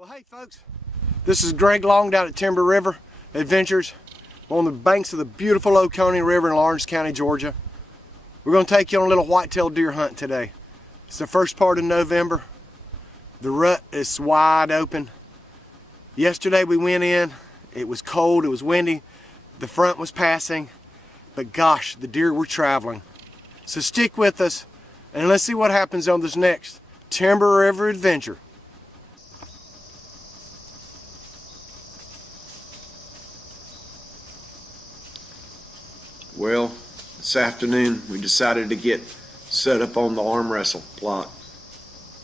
Well, hey folks, this is Greg Long down at Timber River Adventures. We're on the banks of the beautiful Oconee River in Lawrence County, Georgia. We're going to take you on a little white-tailed deer hunt today. It's the first part of November. The rut is wide open. Yesterday we went in, it was cold, it was windy, the front was passing, but gosh, the deer were traveling. So stick with us and let's see what happens on this next Timber River adventure. Well, this afternoon we decided to get set up on the arm wrestle plot.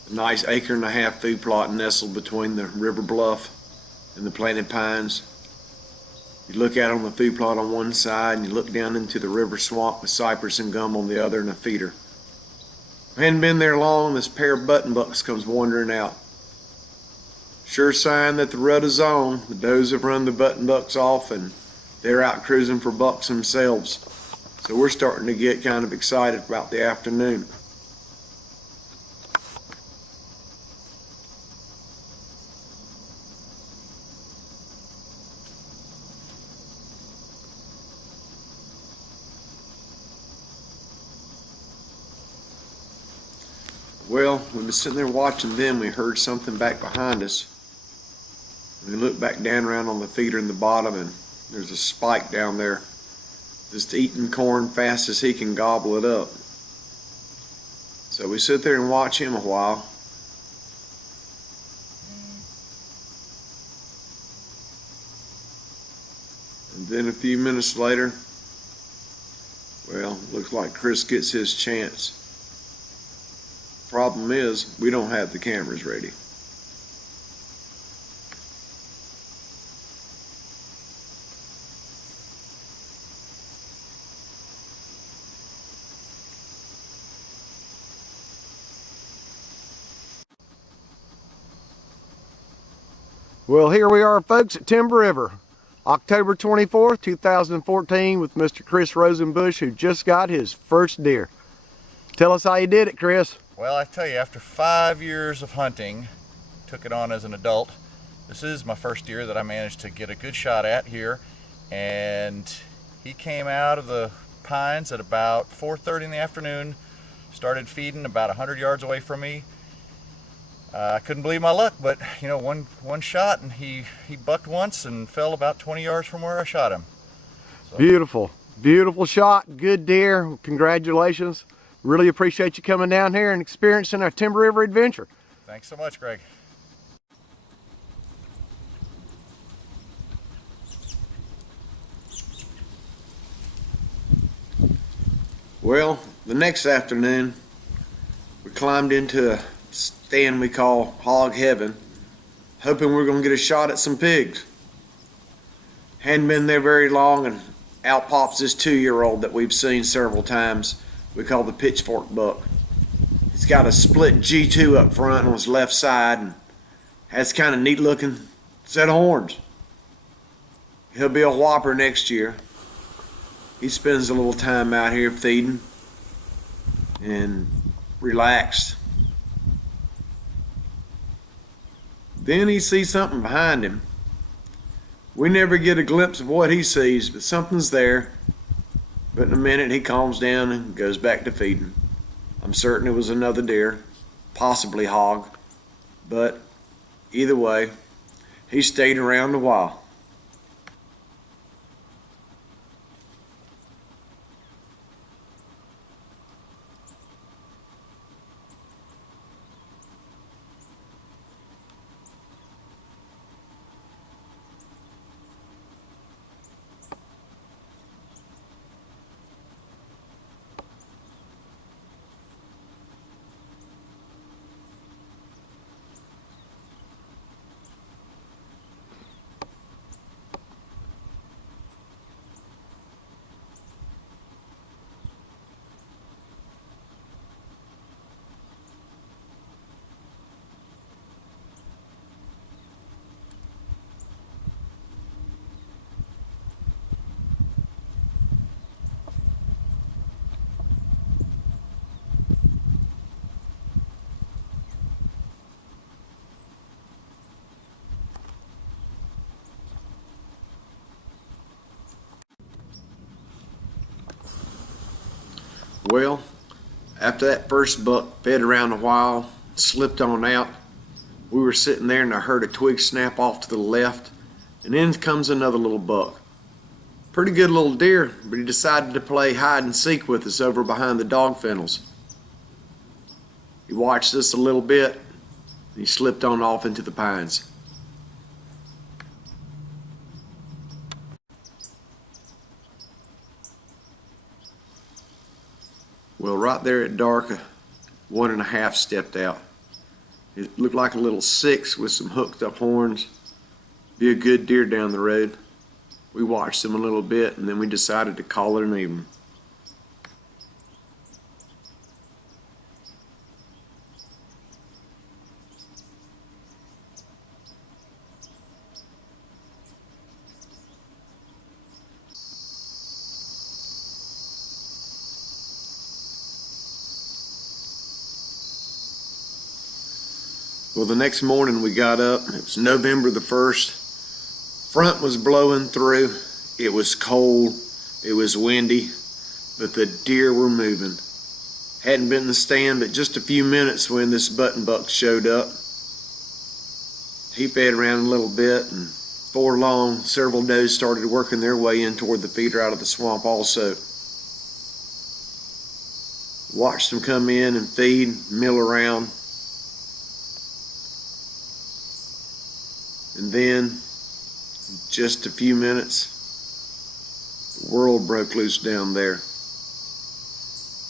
A nice 1.5 acre food plot nestled between the river bluff and the planted pines. You look out on the food plot on one side and you look down into the river swamp with cypress and gum on the other and a feeder. I hadn't been there long, this pair of buttonbucks comes wandering out. Sure sign that the rut is on. The does have run the buttonbucks off and they're out cruising for bucks themselves. So we're starting to get kind of excited about the afternoon. Well, we were sitting there watching them, we heard something back behind us. We looked back down around on the feeder in the bottom and there's a spike down there just eating corn fast as he can gobble it up. So we sit there and watch him a while. And then a few minutes later, well, looks like Chris gets his chance. Problem is, we don't have the cameras ready. Well, here we are folks at Timber River, October 24th, 2014 with Mr. Chris Rosenbush, who just got his first deer. Tell us how you did it, Chris. Well, I tell you, after 5 years of hunting, took it on as an adult, this is my first deer that I managed to get a good shot at here. And he came out of the pines at about 4:30 in the afternoon, started feeding about 100 yards away from me. I couldn't believe my luck, but you know, one shot and he bucked once and fell about 20 yards from where I shot him. So. Beautiful shot, good deer, congratulations. Really appreciate you coming down here and experiencing our Timber River adventure. Thanks so much, Greg. Well, the next afternoon, we climbed into a stand we call Hog Heaven, hoping we're going to get a shot at some pigs. Hadn't been there very long, and out pops this 2-year-old that we've seen several times. We call the pitchfork buck. He's got a split G2 up front on his left side and has kind of neat looking set of horns. He'll be a whopper next year. He spends a little time out here feeding and relaxed. Then he sees something behind him. We never get a glimpse of what he sees, but something's there. But in a minute he calms down and goes back to feeding. I'm certain it was another deer, possibly hog, but either way, he stayed around a while. Well, after that first buck fed around a while, slipped on out, we were sitting there and I heard a twig snap off to the left, and in comes another little buck. Pretty good little deer, but he decided to play hide and seek with us over behind the dog fennels. He watched us a little bit, and he slipped on off into the pines. Well, right there at dark, a 1.5 stepped out. It looked like a little 6 with some hooked up horns. Be a good deer down the road. We watched him a little bit and then we decided to call it an evening. Well, the next morning we got up. It was November the 1st. Front was blowing through. It was cold. It was windy. But the deer were moving. Hadn't been in the stand but just a few minutes when this button buck showed up. He fed around a little bit, and before long, several does started working their way in toward the feeder out of the swamp also. Watched them come in and feed, mill around. And then, in just a few minutes, the world broke loose down there.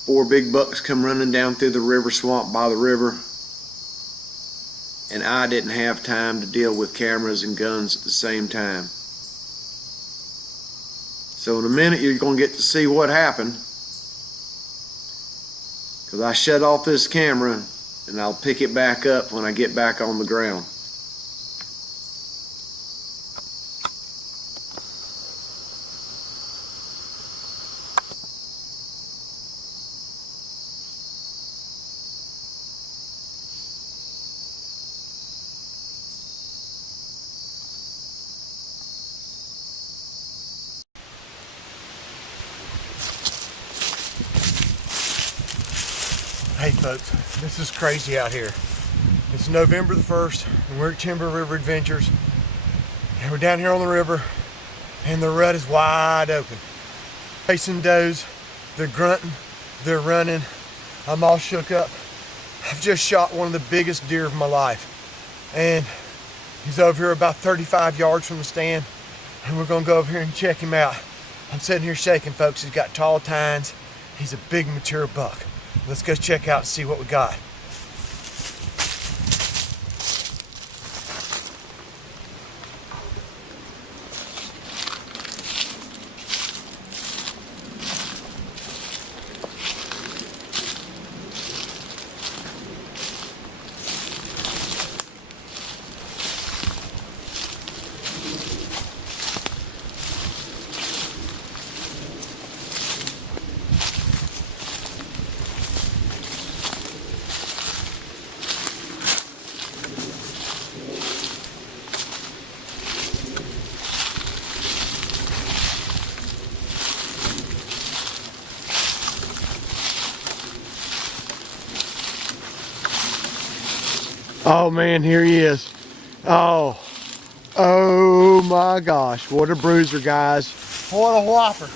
4 big bucks come running down through the river swamp by the river, and I didn't have time to deal with cameras and guns at the same time. So in a minute you're going to get to see what happened, because I shut off this camera and I'll pick it back up when I get back on the ground. Hey folks, this is crazy out here. It's November the 1st and we're at Timber River Adventures, and we're down here on the river and the rut is wide open. Chasing does, they're grunting, they're running. I'm all shook up. I've just shot one of the biggest deer of my life, and he's over here about 35 yards from the stand, and we're gonna go over here and check him out. I'm sitting here shaking, folks. He's got tall tines. He's a big mature buck. Let's go check out and see what we got. Oh man, here he is. Oh my gosh, what a bruiser, guys. What a whopper.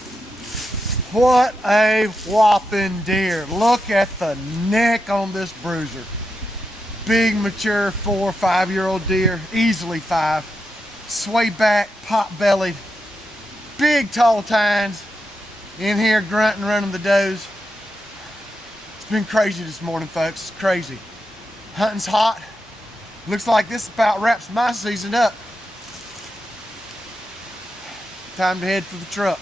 What a whopping deer. Look at the neck on this bruiser. Big, mature 4 or 5 year old deer, easily 5. Sway back, pot bellied, big tall tines. In here grunting, running the does. It's been crazy this morning, folks. It's crazy. Hunting's hot. Looks like this about wraps my season up. Time to head for the truck.